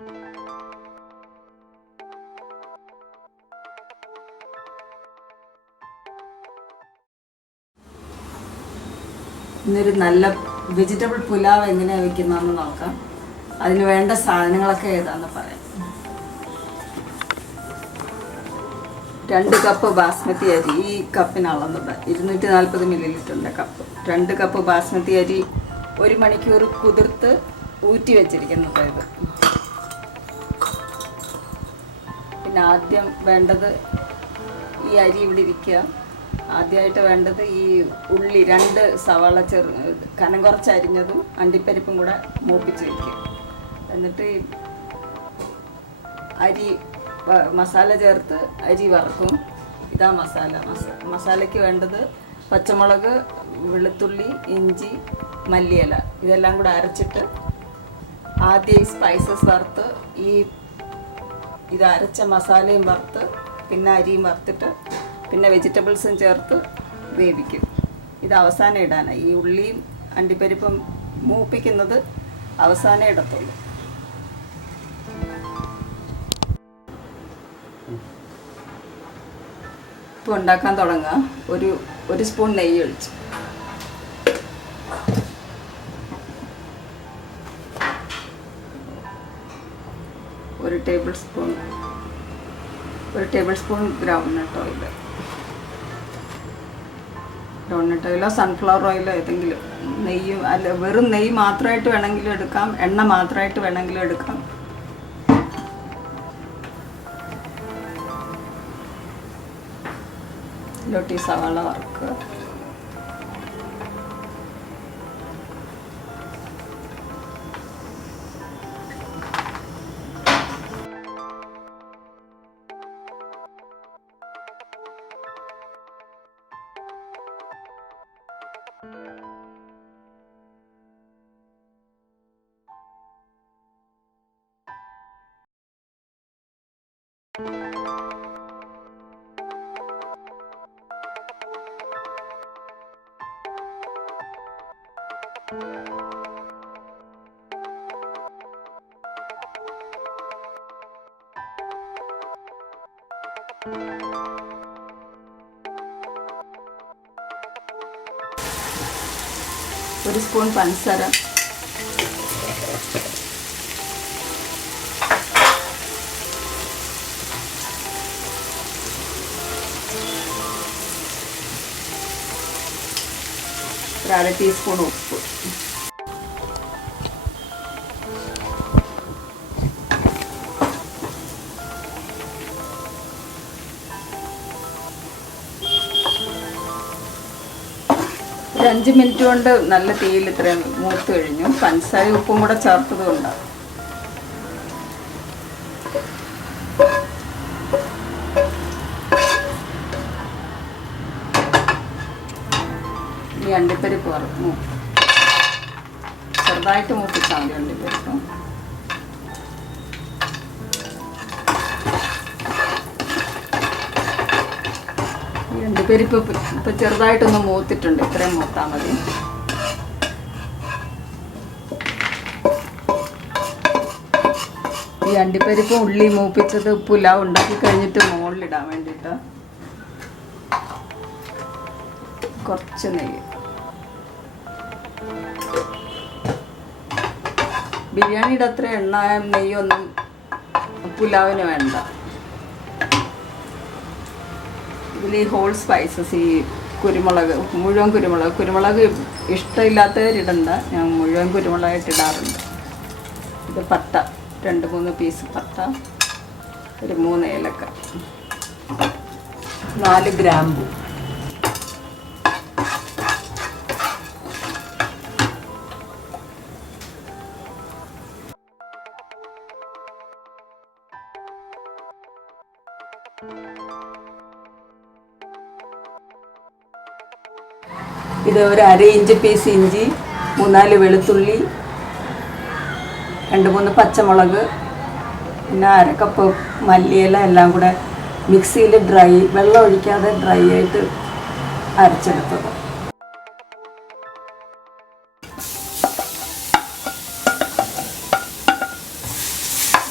ഇന്നൊരു നല്ല വെജിറ്റബിൾ പുലാവ് എങ്ങനെയാണ് വയ്ക്കുന്നതെന്ന് നോക്കാം. അതിന് വേണ്ട സാധനങ്ങളൊക്കെ ഏതാണെന്ന് പറയാം. 2 കപ്പ് ബാസ്മതി അരി, ഈ കപ്പിനളന്നത് 240 ml കപ്പ്. 2 കപ്പ് ബാസ്മതി അരി 1 മണിക്കൂർ കുതിർത്ത് ഊറ്റി വെച്ചിരിക്കുന്നത് ഇത്. പിന്നെ ആദ്യം വേണ്ടത് ഈ അരി ഇവിടെ ഇരിക്കുക. ആദ്യമായിട്ട് വേണ്ടത് ഈ ഉള്ളി 2 സവാള കനം കുറച്ച് അരിഞ്ഞതും അണ്ടിപ്പരിപ്പും കൂടെ മൂപ്പിച്ച് വയ്ക്കുക. എന്നിട്ട് അരി മസാല ചേർത്ത് അരി വറക്കും. ഇതാ മസാലയ്ക്ക് വേണ്ടത് പച്ചമുളക്, വെളുത്തുള്ളി, ഇഞ്ചി, മല്ലിയില ഇതെല്ലാം കൂടെ അരച്ചിട്ട് ആദ്യം ഈ സ്പൈസസ് വറുത്ത് ഇത് അരച്ച മസാലയും വറുത്ത് പിന്നെ അരിയും വറുത്തിട്ട് പിന്നെ വെജിറ്റബിൾസും ചേർത്ത് വേവിക്കും. ഇത് അവസാനം ഇടാനാണ്. ഈ ഉള്ളിയും അണ്ടിപ്പരിപ്പും മൂപ്പിക്കുന്നത് അവസാനം ഇടത്തുള്ളൂ. ഇപ്പോൾ ഉണ്ടാക്കാൻ തുടങ്ങുക. ഒരു സ്പൂൺ നെയ്യ് ഒഴിച്ച്, ഒരു ടേബിൾ സ്പൂൺ ഗ്രൗണ്ട്നട്ട് ഓയിലോ സൺഫ്ലവർ ഓയിലോ ഏതെങ്കിലും. നെയ്യ് അല്ല, വെറും നെയ്യ് മാത്രമായിട്ട് വേണമെങ്കിലും എടുക്കാം, എണ്ണ മാത്രമായിട്ട് വേണമെങ്കിലും എടുക്കാം. ഇതിലോട്ട് ഈ സവാള വറുക്കുക. ഒരു സ്പൂൺ പഞ്ചസാര, ഒരു 1/2 ടീസ്പൂൺ ഉപ്പ്, ഒരു 5 മിനിറ്റ് കൊണ്ട് നല്ല തീയിൽ ഇത്രയും മൂത്ത് കഴിഞ്ഞു. പഞ്ചസാര ഉപ്പും കൂടെ ചേർത്തത് കൊണ്ടാണ്. ഈ അണ്ടിപ്പരിപ്പ് വറുക്കും. ചെറുതായിട്ട് മൂപ്പിച്ചാൽ മതി അണ്ടിപ്പരിപ്പ്. അണ്ടിപ്പരിപ്പ് ഇപ്പം ചെറുതായിട്ടൊന്ന് മൂത്തിട്ടുണ്ട്. ഇത്രയും മൂത്താൽ മതി. ഈ അണ്ടിപ്പരിപ്പ് ഉള്ളി മൂപ്പിച്ചത് പുലാവ് ഉണ്ടാക്കി കഴിഞ്ഞിട്ട് മുകളിലിടാൻ വേണ്ടിയിട്ട് കുറച്ച് നെയ്യ്. ബിരിയാണിയുടെ അത്ര എണ്ണ നെയ്യൊന്നും പുലാവിന് വേണ്ട. ഇതിൽ ഈ ഹോൾ സ്പൈസസ്, ഈ കുരുമുളക്, മുഴുവൻ കുരുമുളക് ഇഷ്ടമില്ലാത്തവരിടണ്ട. ഞാൻ മുഴുവൻ കുരുമുളകായിട്ട് ഇടാറുണ്ട്. ഇത് പട്ട, 2-3 പീസ് പട്ട, ഒരു 3 ഏലക്ക, 4 ഗ്രാമ്പു, ഇത് ഒരു 1/2 ഇഞ്ച് പീസ് ഇഞ്ചി, 3-4 വെളുത്തുള്ളി, 2-3 പച്ചമുളക്, പിന്നെ 1/2 കപ്പ് മല്ലിയില എല്ലാം കൂടെ മിക്സിയിൽ വെള്ളം ഒഴിക്കാതെ ഡ്രൈ ആയിട്ട് അരച്ചെടുത്തത്.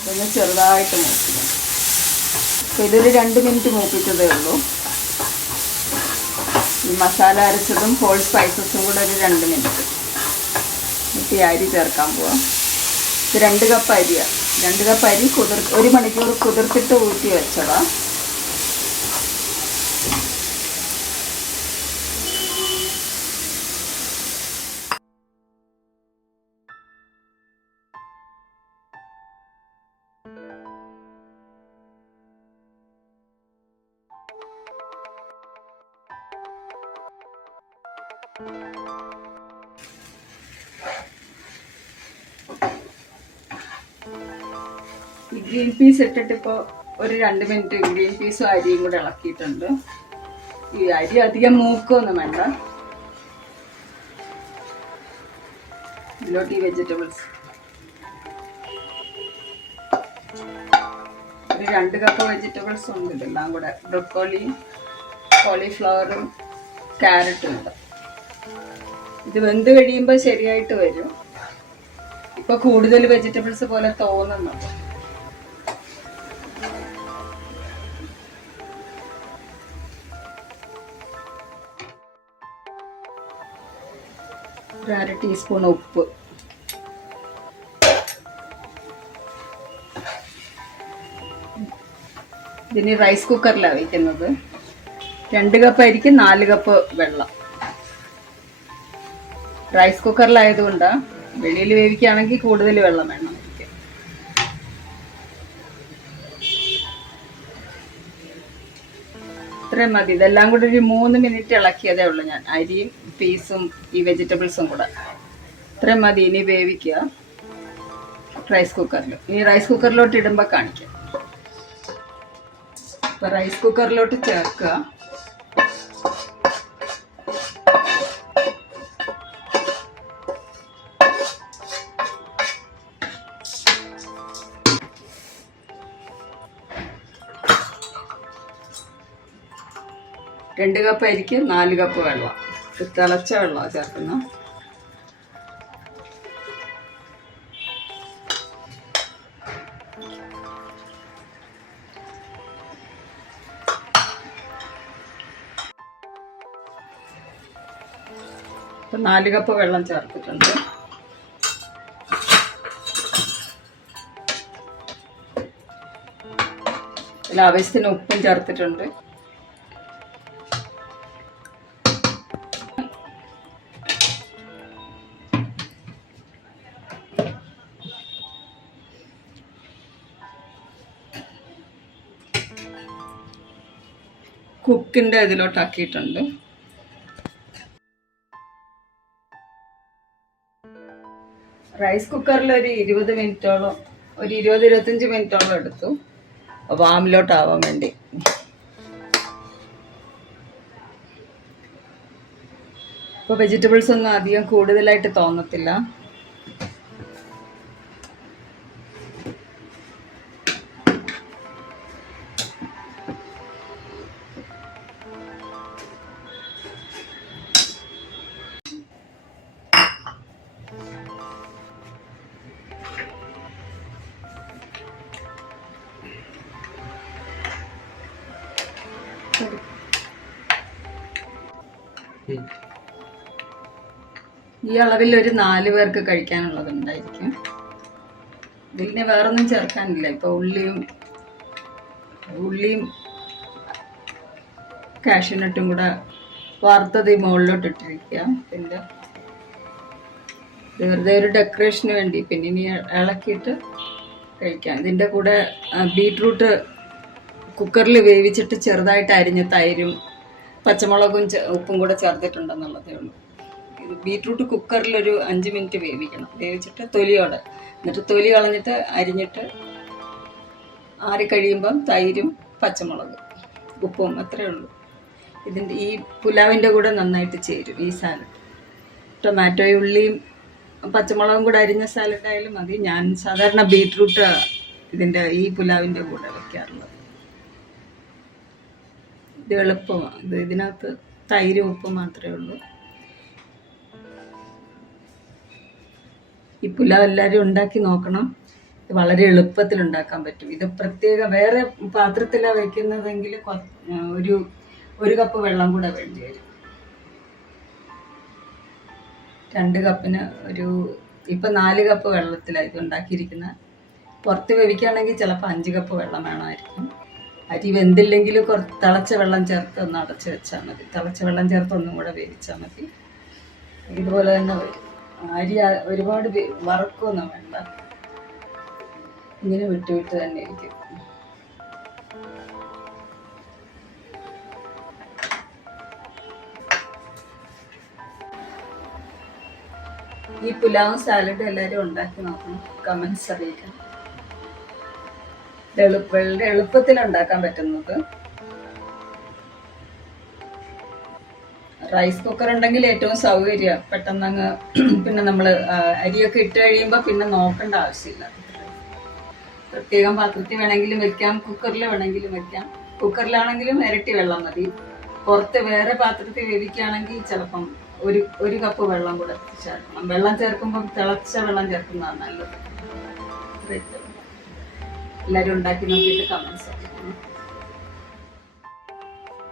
ഇതൊന്ന് ചെറുതായിട്ട് മൂപ്പിക്കണം. അപ്പോൾ ഇതൊരു 2 മിനിറ്റ് മൂപ്പിച്ചതേ ഉള്ളൂ. ഈ മസാല അരച്ചതും ഹോൾ സ്പൈസസും കൂടെ ഒരു 2 മിനിറ്റ്. എന്നിട്ട് ഈ അരി ചേർക്കാൻ പോവാം. ഇത് 2 കപ്പ് അരിയാണ്. 2 കപ്പ് അരി 1 മണിക്കൂർ കുതിർത്തിട്ട് ഊറ്റി വെച്ചതാണ്. ഈ ഗ്രീൻ പീസ് ഇട്ടിട്ട് ഇപ്പോൾ ഒരു 2 മിനിറ്റ് ഗ്രീൻ പീസും അരിയും കൂടെ ഇളക്കിയിട്ടുണ്ട്. ഈ അരി അധികം മൂക്കൊന്നും വേണ്ട. ഇതിലോട്ട് ഈ വെജിറ്റബിൾസ് ഒരു 2 കപ്പ് വെജിറ്റബിൾസ് ഉണ്ട്. ഇതെല്ലാം കൂടെ ബ്രൊക്കോളി, കോളിഫ്ലവറും ക്യാരറ്റും ഉണ്ട്. ഇത് വെന്ത് കഴിയുമ്പോൾ ശരിയായിട്ട് വരും. ഇപ്പൊ കൂടുതൽ വെജിറ്റബിൾസ് പോലെ തോന്നുന്നുണ്ട്. ഒരു 1/2 ടീസ്പൂൺ ഉപ്പ്, ഇതിന് റൈസ് കുക്കറിലാണ് വയ്ക്കുന്നത്. 2 കപ്പ് അരിക്ക് 4 കപ്പ് വെള്ളം. റൈസ് കുക്കറിലായതുകൊണ്ടാണ്. വെളിയിൽ വേവിക്കുകയാണെങ്കിൽ കൂടുതൽ വെള്ളം വേണം. ഇത്രയും മതി. ഇതെല്ലാം കൂടി ഒരു 3 മിനിറ്റ് ഇളക്കിയതേ ഉള്ളൂ ഞാൻ. അരിയും പീസും ഈ വെജിറ്റബിൾസും കൂടെ ഇത്രയും മതി. ഇനി വേവിക്കുക റൈസ് കുക്കറിൽ. ഇനി റൈസ് കുക്കറിലോട്ട് ഇടുമ്പോൾ കാണിക്കാം. ഇപ്പം റൈസ് കുക്കറിലോട്ട് ചേർക്കുക. രണ്ട് കപ്പ് അരിക്ക് 4 കപ്പ് വെള്ളം. തിളച്ച വെള്ളമാണ് ചേർക്കുന്നത്. ഇപ്പം 4 കപ്പ് വെള്ളം ചേർത്തിട്ടുണ്ട്. ഇതിൽ ആവശ്യത്തിന് ഉപ്പും ചേർത്തിട്ടുണ്ട്. കുക്കിൻ്റെ ഇതിലോട്ടാക്കിയിട്ടുണ്ട്. റൈസ് കുക്കറിൽ ഒരു 20 മിനിറ്റോളം, ഒരു 20-25 മിനിറ്റോളം എടുത്തു വാമിലോട്ടാവാൻ വേണ്ടി. ഇപ്പോൾ വെജിറ്റബിൾസ് ഒന്നും അധികം കൂടുതലായിട്ട് തോന്നത്തില്ല. ഈ അളവിൽ ഒരു 4 പേർക്ക് കഴിക്കാനുള്ളതുണ്ടായിരിക്കും. ഇതിന് വേറൊന്നും ചേർക്കാനില്ല. ഇപ്പോൾ ഉള്ളിയും കാഷ്യൂനട്ടും കൂടെ വറുത്തത് ഈ മുകളിലോട്ട് ഇട്ടിരിക്കുക. പിന്നെ വെറുതെ ഒരു ഡെക്കറേഷന് വേണ്ടി. പിന്നെ ഇനി ഇളക്കിയിട്ട് കഴിക്കാം. ഇതിൻ്റെ കൂടെ ബീട്രൂട്ട് കുക്കറിൽ വേവിച്ചിട്ട് ചെറുതായിട്ട് അരിഞ്ഞ തൈരും പച്ചമുളകും ഉപ്പും കൂടെ ചേർത്തിട്ടുണ്ടെന്നുള്ളതേ ഉള്ളൂ. ഇത് ബീട്രൂട്ട് കുക്കറിലൊരു 5 മിനിറ്റ് വേവിക്കണം. വേവിച്ചിട്ട് തൊലിയോടെ, എന്നിട്ട് തൊലി കളഞ്ഞിട്ട് അരിഞ്ഞിട്ട് ആറിക്കഴിയുമ്പം തൈരും പച്ചമുളക് ഉപ്പും അത്രയേ ഉള്ളൂ. ഇതിൻ്റെ ഈ പുലാവിൻ്റെ കൂടെ നന്നായിട്ട് ചേരും ഈ സാലഡ്. ടൊമാറ്റോയും ഉള്ളിയും പച്ചമുളകും കൂടെ അരിഞ്ഞ സാലഡ് ആയാലും മതി. ഞാൻ സാധാരണ ബീട്രൂട്ട് ഇതിൻ്റെ ഈ പുലാവിൻ്റെ കൂടെ വയ്ക്കാറുള്ളത്. ഇത് എളുപ്പമാണ്. ഇതിനകത്ത് തൈരും ഉപ്പും മാത്രമേ ഉള്ളൂ. ഈ പുലാവ് എല്ലാവരും ഉണ്ടാക്കി നോക്കണം. ഇത് വളരെ എളുപ്പത്തിൽ ഉണ്ടാക്കാൻ പറ്റും. ഇത് പ്രത്യേക വേറെ പാത്രത്തിലാണ് വെക്കുന്നതെങ്കിൽ ഒരു കപ്പ് വെള്ളം കൂടെ വേണ്ടി വരും. 2 കപ്പിന് ഇപ്പം 4 കപ്പ് വെള്ളത്തിലാണ് ഇത് ഉണ്ടാക്കിയിരിക്കുന്നത്. പുറത്ത് വേവിക്കുകയാണെങ്കിൽ ചിലപ്പോൾ 5 കപ്പ് വെള്ളം വേണമായിരിക്കും. അരി വെന്തില്ലെങ്കിൽ കുറച്ച് തിളച്ച വെള്ളം ചേർത്ത് ഒന്ന് അടച്ച് വെച്ചാൽ മതി. തിളച്ച വെള്ളം ചേർത്ത് ഒന്നും കൂടെ വേവിച്ചാൽ മതി. ഇതുപോലെ തന്നെ വരും. അരി ഒരുപാട് വറക്കൊന്നും വേണ്ട, ഇങ്ങനെ വിട്ട് തന്നെ ഇരിക്കും. ഈ പുലാവും സാലഡും എല്ലാവരും ഉണ്ടാക്കി നോക്കണം, കമൻസ് അറിയിക്കണം. വളരെ എളുപ്പത്തിൽ ഉണ്ടാക്കാൻ പറ്റുന്നത്. റൈസ് കുക്കർ ഉണ്ടെങ്കിൽ ഏറ്റവും സൗകര്യം, പെട്ടെന്ന് അങ്ങ് പിന്നെ നമ്മൾ അരിയൊക്കെ ഇട്ട് കഴിയുമ്പോൾ പിന്നെ നോക്കേണ്ട ആവശ്യമില്ല. പ്രത്യേകം പാത്രത്തിൽ വേണമെങ്കിലും വെക്കാം, കുക്കറിൽ വേണമെങ്കിലും വെക്കാം. കുക്കറിലാണെങ്കിലും ഇരട്ടി വെള്ളം മതി. പുറത്ത് വേറെ പാത്രത്തിൽ വേവിക്കുകയാണെങ്കിൽ ചിലപ്പം ഒരു കപ്പ് വെള്ളം കൂടെ ചേർക്കണം. വെള്ളം ചേർക്കുമ്പോൾ തിളച്ച വെള്ളം ചേർക്കുന്നതാണ് നല്ലത്. എല്ലാവരും ഉണ്ടാക്കി നോക്കിയിട്ട് കമൻസ്.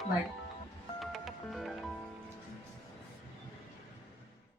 ബൈ.